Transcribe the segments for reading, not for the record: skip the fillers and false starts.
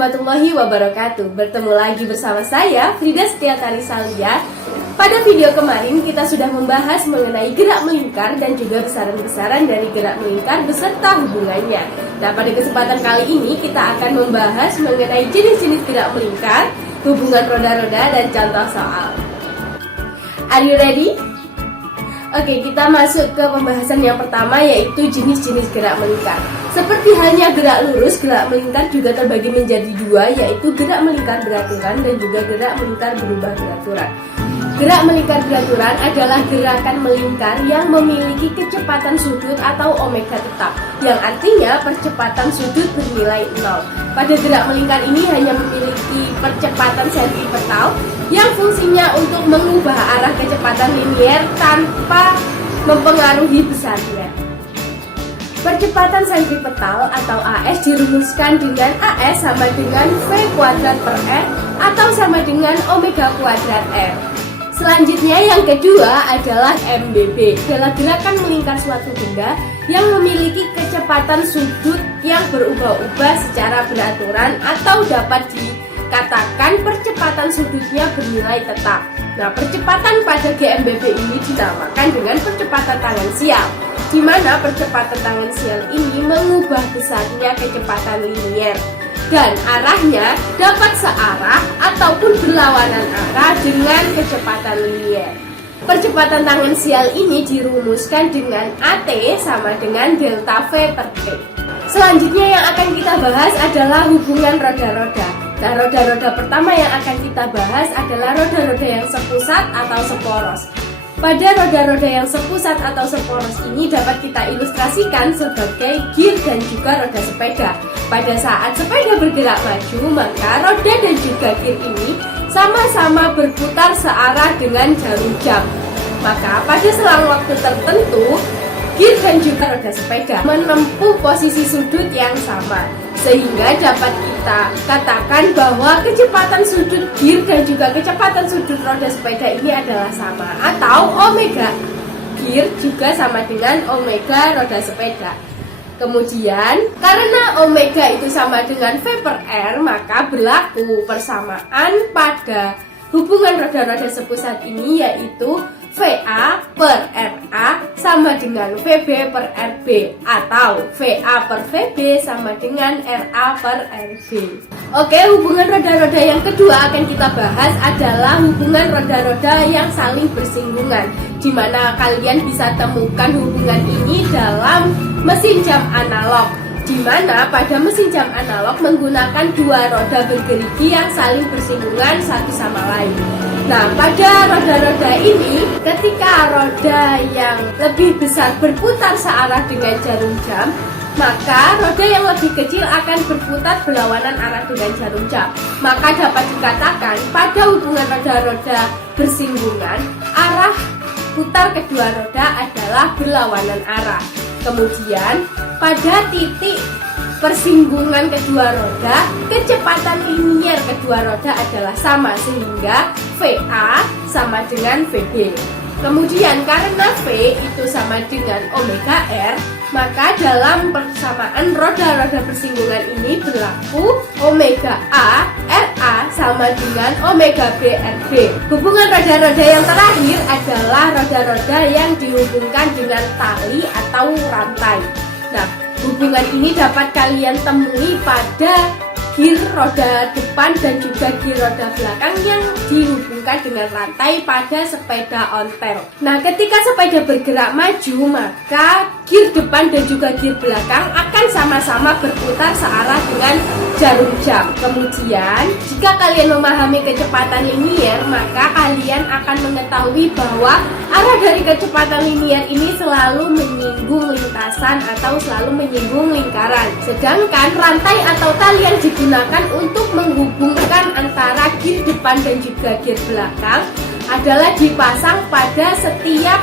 warahmatullahi wabarakatuh. Bertemu lagi bersama saya, Frida Setiatari Salia. Pada video kemarin kita sudah membahas mengenai gerak melingkar dan juga besaran-besaran dari gerak melingkar beserta hubungannya. Nah, pada kesempatan kali ini kita akan membahas mengenai jenis-jenis gerak melingkar, hubungan roda-roda, dan contoh soal. Are you ready? Oke, kita masuk ke pembahasan yang pertama, yaitu jenis-jenis gerak melingkar. Seperti halnya gerak lurus, gerak melingkar juga terbagi menjadi dua, yaitu gerak melingkar beraturan dan juga gerak melingkar berubah beraturan. Gerak melingkar beraturan adalah gerakan melingkar yang memiliki kecepatan sudut atau omega tetap, yang artinya percepatan sudut bernilai 0. Pada gerak melingkar ini hanya memiliki percepatan sentripetal yang fungsinya untuk mengubah arah kecepatan linier tanpa mempengaruhi besarnya. Percepatan sentripetal atau AS dirumuskan dengan AS sama dengan V kuadrat per R atau sama dengan omega kuadrat R. Selanjutnya yang kedua adalah MBB, adalah gerakan melingkar suatu benda yang memiliki kecepatan sudut yang berubah-ubah secara beraturan atau dapat dikatakan percepatan sudutnya bernilai tetap. Nah, percepatan pada GMBB ini dinamakan dengan percepatan tangensial, di mana percepatan tangensial ini mengubah besarnya kecepatan linier dan arahnya dapat searah ataupun berlawanan arah dengan kecepatan linier. Percepatan tangensial ini dirumuskan dengan AT sama dengan delta V per T. Selanjutnya yang akan kita bahas adalah hubungan roda-roda. Nah, roda-roda pertama yang akan kita bahas adalah roda-roda yang sepusat atau seporos. Pada roda-roda yang sepusat atau seporos ini dapat kita ilustrasikan sebagai gear dan juga roda sepeda. Pada saat sepeda bergerak maju, maka roda dan juga gear ini sama-sama berputar searah dengan jarum jam. Maka pada selang waktu tertentu, gear dan juga roda sepeda menempuh posisi sudut yang sama, sehingga dapat kita katakan bahwa kecepatan sudut gear dan juga kecepatan sudut roda sepeda ini adalah sama, atau omega gear juga sama dengan omega roda sepeda. Kemudian, karena omega itu sama dengan V per R, maka berlaku persamaan pada hubungan roda-roda sepusat ini, yaitu VA per RA sama dengan VB per RB, atau VA per VB sama dengan RA per RB. Oke, hubungan roda-roda yang kedua akan kita bahas adalah hubungan roda-roda yang saling bersinggungan, di mana kalian bisa temukan hubungan ini dalam mesin jam analog, di mana pada mesin jam analog menggunakan dua roda bergerigi yang saling bersinggungan satu sama lain. Nah, pada roda-roda ini, ketika roda yang lebih besar berputar searah dengan jarum jam, maka roda yang lebih kecil akan berputar berlawanan arah dengan jarum jam. Maka dapat dikatakan pada hubungan roda-roda bersinggungan, arah putar kedua roda adalah berlawanan arah. Kemudian, pada titik persinggungan kedua roda, kecepatan linier kedua roda adalah sama, sehingga VA sama dengan VB. Kemudian karena V itu sama dengan omega R, maka dalam persamaan roda-roda persinggungan ini berlaku omega A RA sama dengan omega B RB. Hubungan roda-roda yang terakhir adalah roda-roda yang dihubungkan dengan tali atau rantai. Nah, hubungan ini dapat kalian temui pada gear roda depan dan juga gear roda belakang yang dihubungkan dengan rantai pada sepeda ontel. Nah, ketika sepeda bergerak maju, maka gear depan dan juga gear belakang akan sama-sama berputar searah dengan jarum jam. Kemudian, jika kalian memahami kecepatan linier, maka kalian akan mengetahui bahwa arah dari kecepatan linier ini selalu menyinggung lintasan atau selalu menyinggung lingkaran. Sedangkan rantai atau tali yang digunakan untuk menghubungkan antara gear depan dan juga gear belakang adalah dipasang pada setiap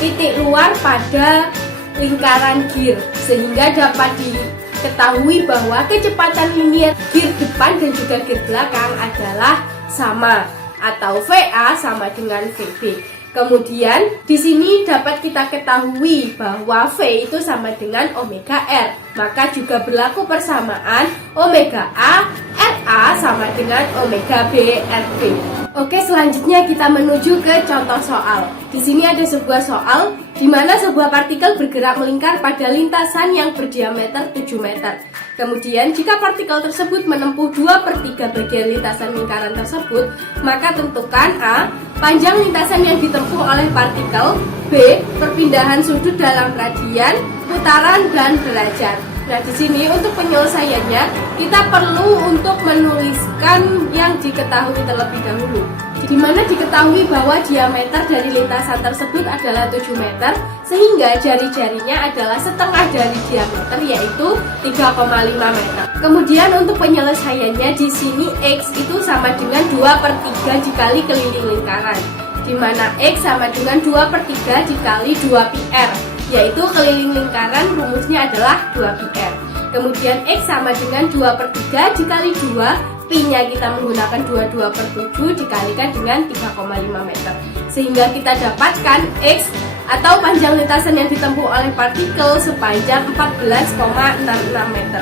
titik luar pada lingkaran gear, sehingga dapat diketahui bahwa kecepatan linier gear depan dan juga gear belakang adalah sama, atau VA sama dengan VB. Kemudian di sini dapat kita ketahui bahwa V itu sama dengan omega R, maka juga berlaku persamaan omega A RA sama dengan omega B RB. Oke, selanjutnya kita menuju ke contoh soal. Di sini ada sebuah soal di mana sebuah partikel bergerak melingkar pada lintasan yang berdiameter 7 meter. Kemudian, jika partikel tersebut menempuh 2/3 bagian lintasan lingkaran tersebut, maka tentukan A. Panjang lintasan yang ditempuh oleh partikel, B. Perpindahan sudut dalam radian, putaran, dan derajat. Nah, di sini untuk penyelesaiannya kita perlu untuk menuliskan yang diketahui terlebih dahulu. Di mana diketahui bahwa diameter dari lintasan tersebut adalah 7 meter, sehingga jari-jarinya adalah setengah dari diameter, yaitu 3,5 meter. Kemudian untuk penyelesaiannya di sini X itu sama dengan 2/3 dikali keliling lingkaran, di mana X sama dengan 2/3 dikali 2πr, yaitu keliling lingkaran rumusnya adalah 2πr. Kemudian X sama dengan 2/3 dikali 2, Pi-nya kita menggunakan 22/7 dikalikan dengan 3,5 meter. Sehingga kita dapatkan X atau panjang lintasan yang ditempuh oleh partikel sepanjang 14,66 meter.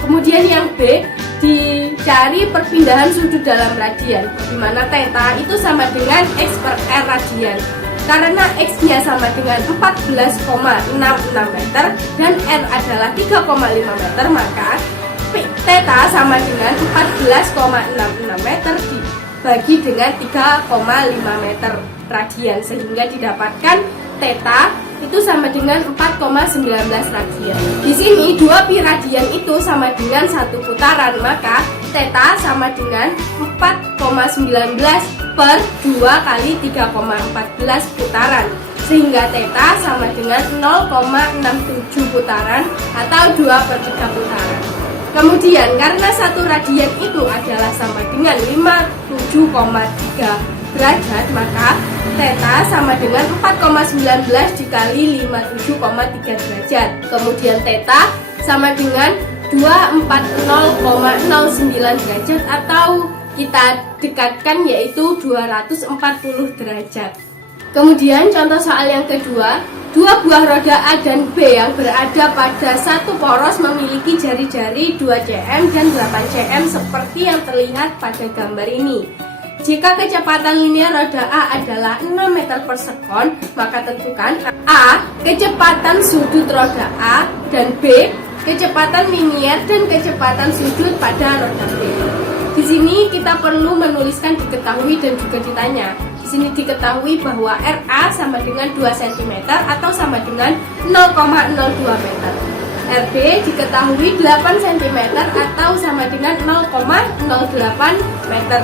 Kemudian yang B, dicari perpindahan sudut dalam radian, di mana theta itu sama dengan X per R radian. Karena X-nya sama dengan 14,66 meter dan R adalah 3,5 meter, maka theta sama dengan 14,66 meter dibagi dengan 3,5 meter radian, sehingga didapatkan theta itu sama dengan 4,19 radian. Di sini 2 pi radian itu sama dengan 1 putaran, maka theta sama dengan 4,19 per 2 kali 3,14 putaran, sehingga theta sama dengan 0,67 putaran atau 2/3 putaran. Kemudian karena 1 radian itu adalah sama dengan 57,3 derajat, maka theta sama dengan 4,19 dikali 57,3 derajat. Kemudian theta sama dengan 240,09 derajat, atau kita dekatkan yaitu 240 derajat. Kemudian contoh soal yang kedua, 2 buah roda A dan B yang berada pada satu poros memiliki jari-jari 2 cm dan 8 cm seperti yang terlihat pada gambar ini. Jika kecepatan linear roda A adalah 6 meter per sekon, maka tentukan A. Kecepatan sudut roda A, dan B. Kecepatan linear dan kecepatan sudut pada roda B. Di sini kita perlu menuliskan diketahui dan juga ditanya. Di sini diketahui bahwa RA sama dengan 2 cm atau sama dengan 0,02 meter. RB diketahui 8 cm atau sama dengan 0,08 meter.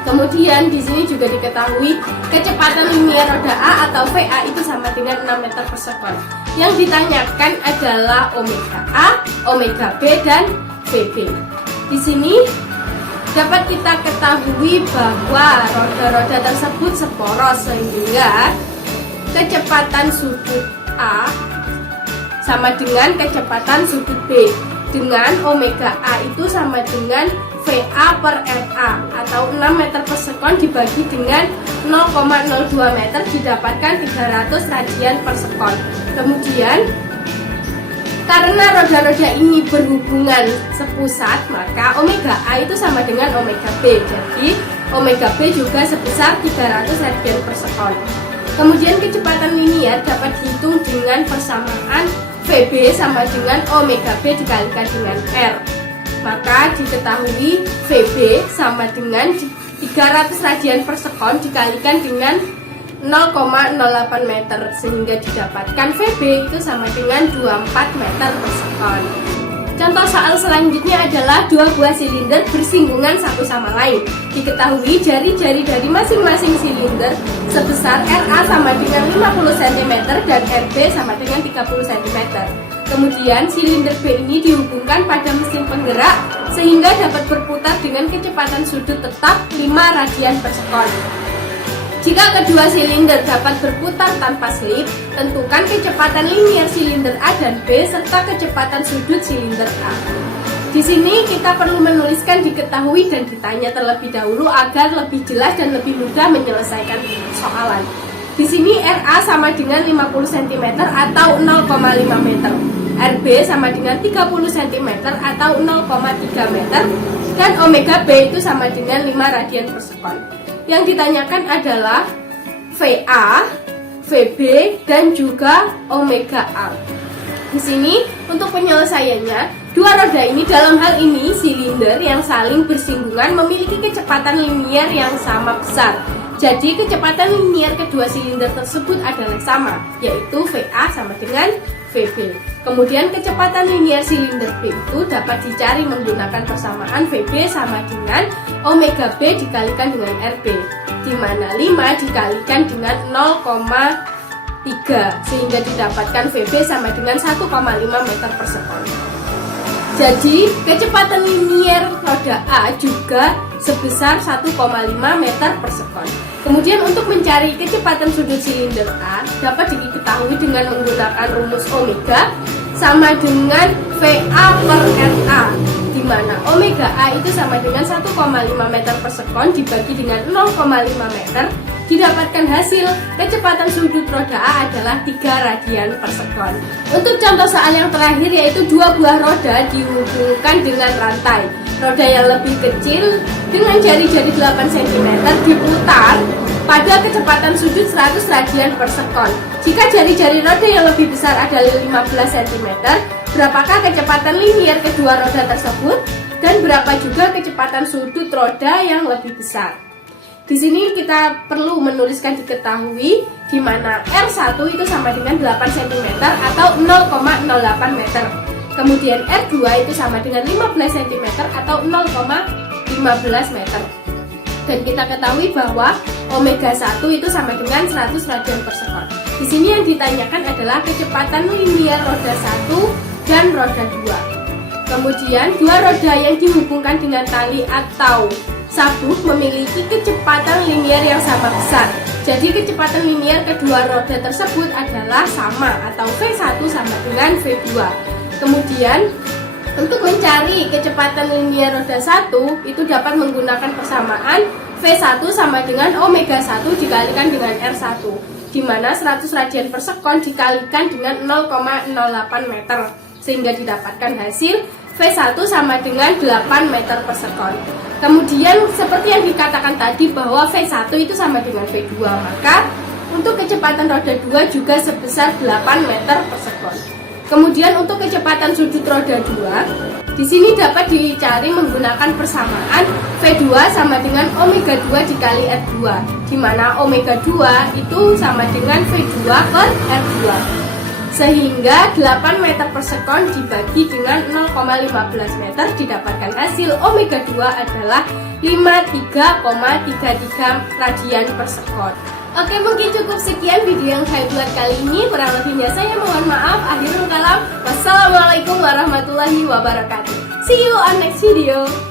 Kemudian di sini juga diketahui kecepatan linear roda A atau VA itu sama dengan 6 meter per sekon. Yang ditanyakan adalah omega A, omega B, dan VB. Di sini dapat kita ketahui bahwa roda-roda tersebut seporos, sehingga kecepatan sudut A sama dengan kecepatan sudut B, dengan omega A itu sama dengan VA per RA atau 6 meter per sekon dibagi dengan 0,02 meter didapatkan 300 radian per sekon. Kemudian karena roda-roda ini berhubungan sepusat, maka omega A itu sama dengan omega B. Jadi omega B juga sebesar 300 radian per sekon. Kemudian kecepatan linear dapat dihitung dengan persamaan VB sama dengan omega B dikalikan dengan R. Maka diketahui VB sama dengan 300 radian per sekon dikalikan dengan 0,08 meter, sehingga didapatkan VB itu sama dengan 24 meter per sekon. Contoh soal selanjutnya adalah 2 buah silinder bersinggungan satu sama lain. Diketahui jari-jari dari masing-masing silinder sebesar RA sama dengan 50 cm dan RB sama dengan 30 cm. Kemudian silinder B ini dihubungkan pada mesin penggerak sehingga dapat berputar dengan kecepatan sudut tetap 5 radian per sekon. Jika kedua silinder dapat berputar tanpa selip, tentukan kecepatan linear silinder A dan B serta kecepatan sudut silinder A. Di sini kita perlu menuliskan diketahui dan ditanya terlebih dahulu agar lebih jelas dan lebih mudah menyelesaikan soalan. Di sini RA sama dengan 50 cm atau 0,5 meter. RB sama dengan 30 cm atau 0,3 meter, dan omega B itu sama dengan 5 radian per sekon. Yang ditanyakan adalah VA, VB, dan juga omega A. Di sini untuk penyelesaiannya, dua roda ini dalam hal ini silinder yang saling bersinggungan memiliki kecepatan linier yang sama besar. Jadi kecepatan linier kedua silinder tersebut adalah sama, yaitu VA sama dengan VB. Kemudian kecepatan linier silinder B itu dapat dicari menggunakan persamaan VB sama dengan omega B dikalikan dengan RB, di mana 5 dikalikan dengan 0,3 sehingga didapatkan VB sama dengan 1,5 meter per sekon. Jadi kecepatan linier roda A juga sebesar 1,5 meter per sekon. Kemudian untuk mencari kecepatan sudut silinder A dapat diketahui dengan menggunakan rumus omega sama dengan VA per RA, di mana omega A itu sama dengan 1,5 meter per sekon dibagi dengan 0,5 meter, didapatkan hasil kecepatan sudut roda A adalah 3 radian per sekon. Untuk contoh soal yang terakhir yaitu dua buah roda dihubungkan dengan rantai. Roda yang lebih kecil dengan jari-jari 8 cm diputar pada kecepatan sudut 100 radian per sekon. Jika jari-jari roda yang lebih besar adalah 15 cm, berapakah kecepatan linier kedua roda tersebut? Dan berapa juga kecepatan sudut roda yang lebih besar? Di sini kita perlu menuliskan diketahui di mana R1 itu sama dengan 8 cm atau 0,08 meter. Kemudian R2 itu sama dengan 15 cm atau 0,15 meter. Dan kita ketahui bahwa omega 1 itu sama dengan 100 radian per sekon. Di sini yang ditanyakan adalah kecepatan linier roda 1 dan roda 2. Kemudian dua roda yang dihubungkan dengan tali atau sabuk memiliki kecepatan linier yang sama besar. Jadi kecepatan linier kedua roda tersebut adalah sama atau V1 sama dengan V2. Kemudian untuk mencari kecepatan linier roda 1 itu dapat menggunakan persamaan V1 sama dengan omega 1 dikalikan dengan R1, di mana 100 radian per sekon dikalikan dengan 0,08 meter sehingga didapatkan hasil V1 sama dengan 8 meter per sekon. Kemudian seperti yang dikatakan tadi bahwa V1 itu sama dengan V2, maka untuk kecepatan roda 2 juga sebesar 8 meter per sekon. Kemudian untuk kecepatan sudut roda 2, di sini dapat dicari menggunakan persamaan V2 sama dengan omega 2 dikali R2, di mana omega 2 itu sama dengan V2 per R2. Sehingga 8 meter per sekon dibagi dengan 0,15 meter didapatkan hasil omega 2 adalah 53,33 radian per sekon. Oke, mungkin cukup sekian video yang saya buat kali ini. Kurang lebihnya saya mohon maaf. Akhirul kalam. Wassalamualaikum warahmatullahi wabarakatuh. See you on next video.